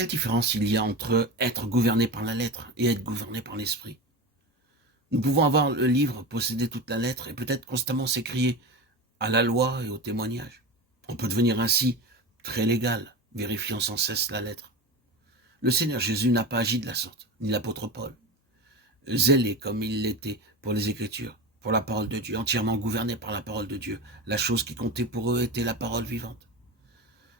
Quelle différence il y a entre être gouverné par la lettre et être gouverné par l'esprit? Nous pouvons avoir le livre, posséder toute la lettre et peut-être constamment s'écrier à la loi et au témoignage. On peut devenir ainsi très légal, vérifiant sans cesse la lettre. Le Seigneur Jésus n'a pas agi de la sorte, ni l'apôtre Paul, zélé comme il l'était pour les Écritures, pour la parole de Dieu, entièrement gouverné par la parole de Dieu. La chose qui comptait pour eux était la parole vivante.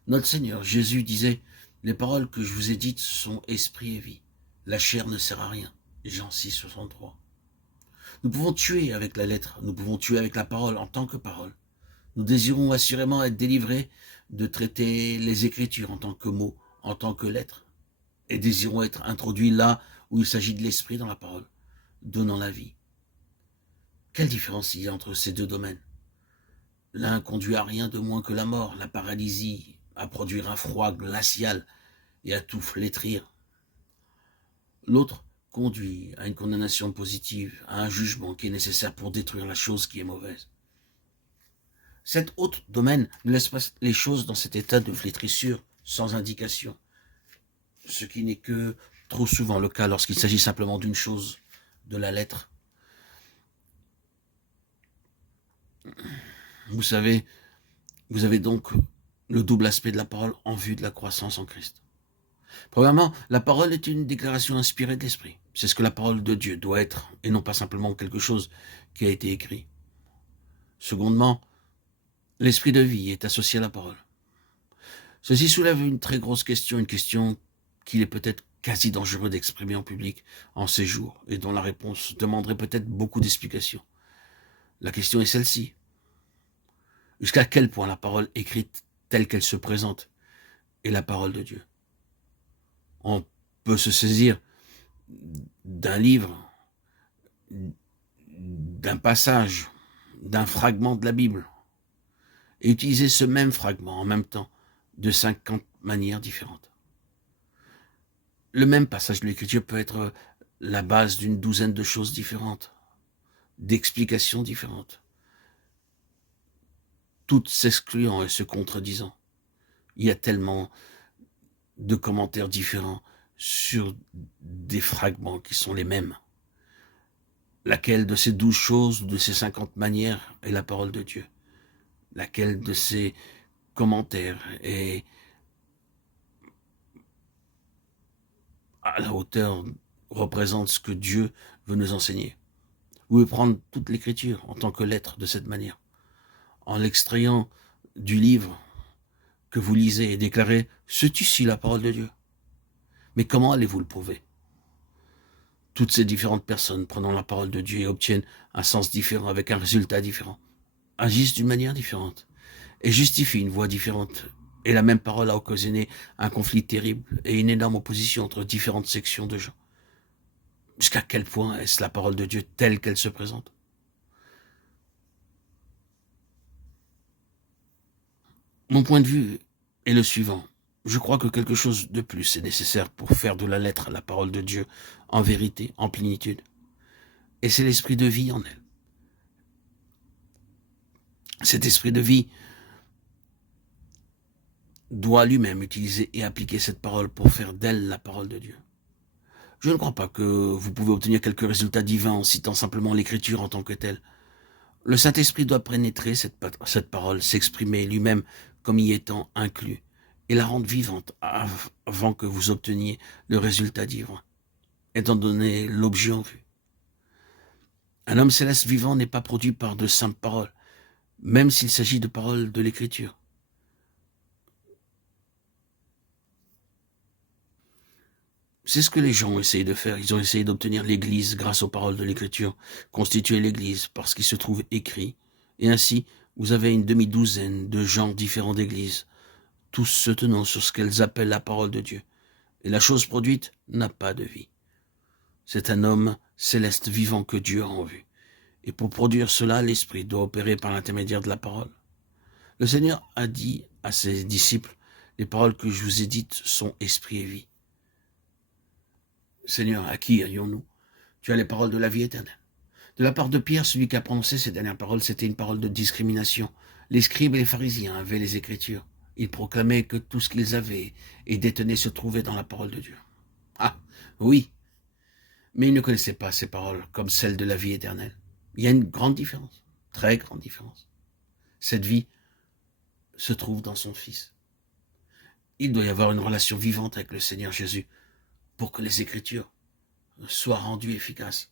Notre Seigneur Jésus disait, « Les paroles que je vous ai dites sont esprit et vie. La chair ne sert à rien. » Jean 6, 63. Nous pouvons tuer avec la lettre, nous pouvons tuer avec la parole en tant que parole. Nous désirons assurément être délivrés de traiter les Écritures en tant que mots, en tant que lettres, et désirons être introduits là où il s'agit de l'esprit dans la parole, donnant la vie. Quelle différence il y a entre ces deux domaines? L'un conduit à rien de moins que la mort, la paralysie, à produire un froid glacial et à tout flétrir. L'autre conduit à une condamnation positive, à un jugement qui est nécessaire pour détruire la chose qui est mauvaise. Cet autre domaine ne laisse pas les choses dans cet état de flétrissure, sans indication, ce qui n'est que trop souvent le cas lorsqu'il s'agit simplement d'une chose, de la lettre. Vous savez, vous avez donc le double aspect de la parole en vue de la croissance en Christ. Premièrement, la parole est une déclaration inspirée de l'Esprit. C'est ce que la parole de Dieu doit être, et non pas simplement quelque chose qui a été écrit. Secondement, l'esprit de vie est associé à la parole. Ceci soulève une très grosse question, une question qu'il est peut-être quasi dangereux d'exprimer en public en ces jours, et dont la réponse demanderait peut-être beaucoup d'explications. La question est celle-ci. Jusqu'à quel point la parole écrite telle qu'elle se présente est la parole de Dieu? On peut se saisir d'un livre, d'un passage, d'un fragment de la Bible, et utiliser ce même fragment en même temps de 50 manières différentes. Le même passage de l'Écriture peut être la base d'une douzaine de choses différentes, d'explications différentes, toutes s'excluant et se contredisant. Il y a tellement de commentaires différents sur des fragments qui sont les mêmes. Laquelle de ces 12 choses, de ces 50 manières est la parole de Dieu? Laquelle de ces commentaires est à la hauteur, représente ce que Dieu veut nous enseigner? Vous pouvez prendre toute l'Écriture en tant que lettre de cette manière, en l'extrayant du livre que vous lisez et déclarer « C'est ici la parole de Dieu ». Mais comment allez-vous le prouver? Toutes ces différentes personnes prenant la parole de Dieu et obtiennent un sens différent avec un résultat différent, agissent d'une manière différente et justifient une voie différente. Et la même parole a occasionné un conflit terrible et une énorme opposition entre différentes sections de gens. Jusqu'à quel point est-ce la parole de Dieu telle qu'elle se présente? Mon point de vue est le suivant. Je crois que quelque chose de plus est nécessaire pour faire de la lettre la parole de Dieu en vérité, en plénitude. Et c'est l'esprit de vie en elle. Cet esprit de vie doit lui-même utiliser et appliquer cette parole pour faire d'elle la parole de Dieu. Je ne crois pas que vous pouvez obtenir quelques résultats divins en citant simplement l'Écriture en tant que telle. Le Saint-Esprit doit pénétrer cette parole, s'exprimer lui-même comme y étant inclus, et la rendre vivante avant que vous obteniez le résultat divin, étant donné l'objet en vue. Un homme céleste vivant n'est pas produit par de simples paroles, même s'il s'agit de paroles de l'Écriture. C'est ce que les gens ont essayé de faire. Ils ont essayé d'obtenir l'Église grâce aux paroles de l'Écriture, constituer l'Église parce qu'il se trouve écrit. Et ainsi, vous avez une demi-douzaine de genres différents d'églises, tous se tenant sur ce qu'elles appellent la parole de Dieu. Et la chose produite n'a pas de vie. C'est un homme céleste vivant que Dieu a en vue. Et pour produire cela, l'Esprit doit opérer par l'intermédiaire de la parole. Le Seigneur a dit à ses disciples, « Les paroles que je vous ai dites sont esprit et vie. » Seigneur, à qui ayons-nous? Tu as les paroles de la vie éternelle. De la part de Pierre, celui qui a prononcé ces dernières paroles, c'était une parole de discrimination. Les scribes et les pharisiens avaient les Écritures. Ils proclamaient que tout ce qu'ils avaient et détenaient se trouvait dans la parole de Dieu. Ah, oui, mais ils ne connaissaient pas ces paroles comme celles de la vie éternelle. Il y a une grande différence, très grande différence. Cette vie se trouve dans son Fils. Il doit y avoir une relation vivante avec le Seigneur Jésus pour que les Écritures soient rendues efficaces.